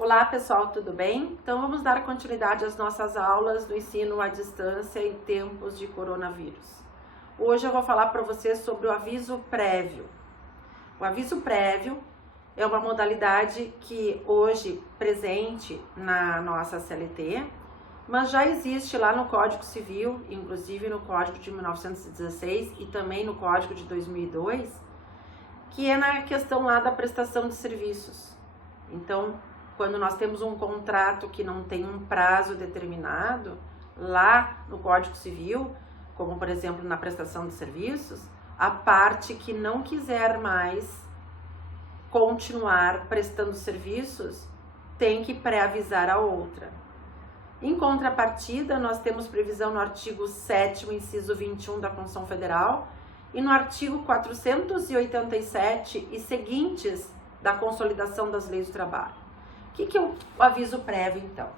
Olá pessoal, tudo bem? Então vamos dar continuidade às nossas aulas do ensino à distância em tempos de coronavírus. Hoje eu vou falar para vocês sobre o aviso prévio. O aviso prévio é uma modalidade que hoje presente na nossa CLT, mas já existe lá no Código Civil, inclusive no Código de 1916 e também no Código de 2002, que é na questão lá da prestação de serviços. Então, quando nós temos um contrato que não tem um prazo determinado, lá no Código Civil, como por exemplo na prestação de serviços, a parte que não quiser mais continuar prestando serviços tem que pré-avisar a outra. Em contrapartida, nós temos previsão no artigo 7º, inciso 21 da Constituição Federal e no artigo 487 e seguintes da Consolidação das Leis do Trabalho. O que é o aviso prévio, então?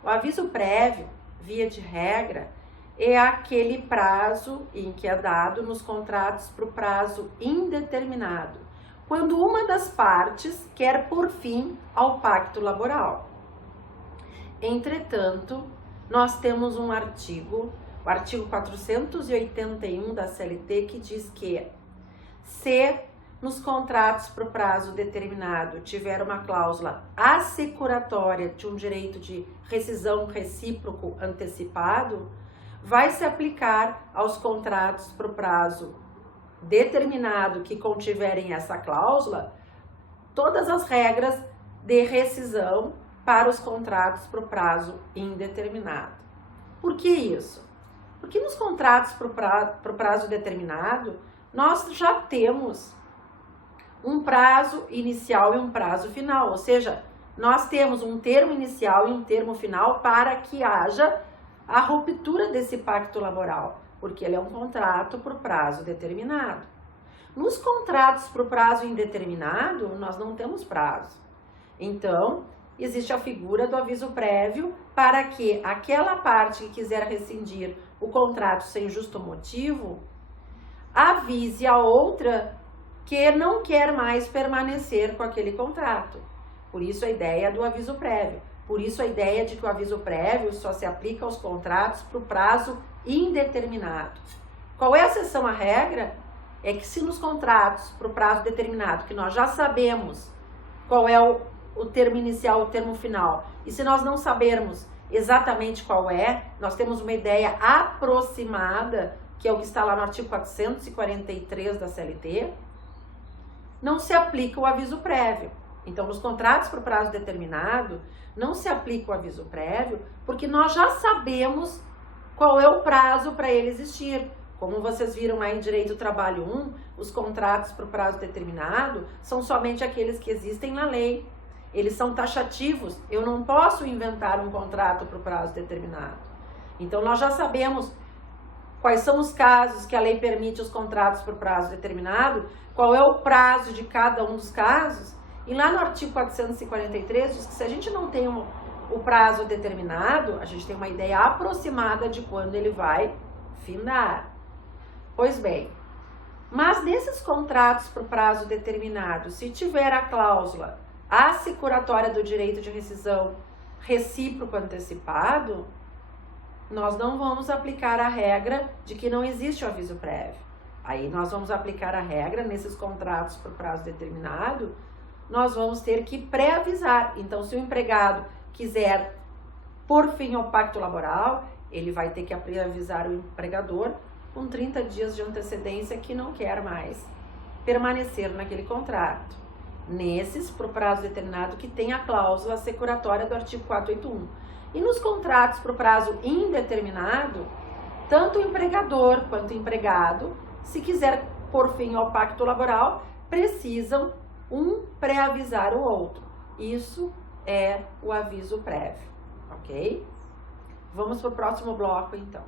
O aviso prévio, via de regra, é aquele prazo em que é dado nos contratos para o prazo indeterminado, quando uma das partes quer pôr fim ao pacto laboral. Entretanto, nós temos um artigo, o artigo 481 da CLT, que diz que se nos contratos para o prazo determinado tiver uma cláusula assecuratória de um direito de rescisão recíproco antecipado, vai se aplicar aos contratos para o prazo determinado que contiverem essa cláusula todas as regras de rescisão para os contratos para o prazo indeterminado. Por que isso? Porque nos contratos para o prazo determinado, nós já temos um prazo inicial e um prazo final, ou seja, nós temos um termo inicial e um termo final para que haja a ruptura desse pacto laboral, porque ele é um contrato por prazo determinado. Nos contratos por prazo indeterminado, nós não temos prazo. Então, existe a figura do aviso prévio para que aquela parte que quiser rescindir o contrato sem justo motivo avise a outra que não quer mais permanecer com aquele contrato. Por isso a ideia do aviso prévio. Por isso a ideia de que o aviso prévio só se aplica aos contratos para o prazo indeterminado. Qual é a exceção à regra? É que se nos contratos para o prazo determinado, que nós já sabemos qual é o termo inicial, o termo final, e se nós não sabermos exatamente qual é, nós temos uma ideia aproximada, que é o que está lá no artigo 443 da CLT, não se aplica o aviso prévio. Então, nos contratos para o prazo determinado, não se aplica o aviso prévio, porque nós já sabemos qual é o prazo para ele existir. Como vocês viram lá em Direito do Trabalho 1, os contratos para o prazo determinado são somente aqueles que existem na lei. Eles são taxativos. Eu não posso inventar um contrato para o prazo determinado. Então, nós já sabemos quais são os casos que a lei permite os contratos por prazo determinado, qual é o prazo de cada um dos casos. E lá no artigo 443 diz que se a gente não tem o prazo determinado, a gente tem uma ideia aproximada de quando ele vai findar. Pois bem, mas nesses contratos por prazo determinado, se tiver a cláusula assecuratória do direito de rescisão recíproco antecipado, nós não vamos aplicar a regra de que não existe o aviso prévio. Aí nós vamos aplicar a regra nesses contratos por prazo determinado, nós vamos ter que pré-avisar. Então, se o empregado quiser pôr fim ao pacto laboral, ele vai ter que pré-avisar o empregador com 30 dias de antecedência que não quer mais permanecer naquele contrato. Nesses, por prazo determinado, que tem a cláusula assecuratória do artigo 481. E nos contratos por prazo indeterminado, tanto o empregador quanto o empregado, se quiser pôr fim ao pacto laboral, precisam um pré-avisar o outro. Isso é o aviso prévio, ok? Vamos para o próximo bloco, então.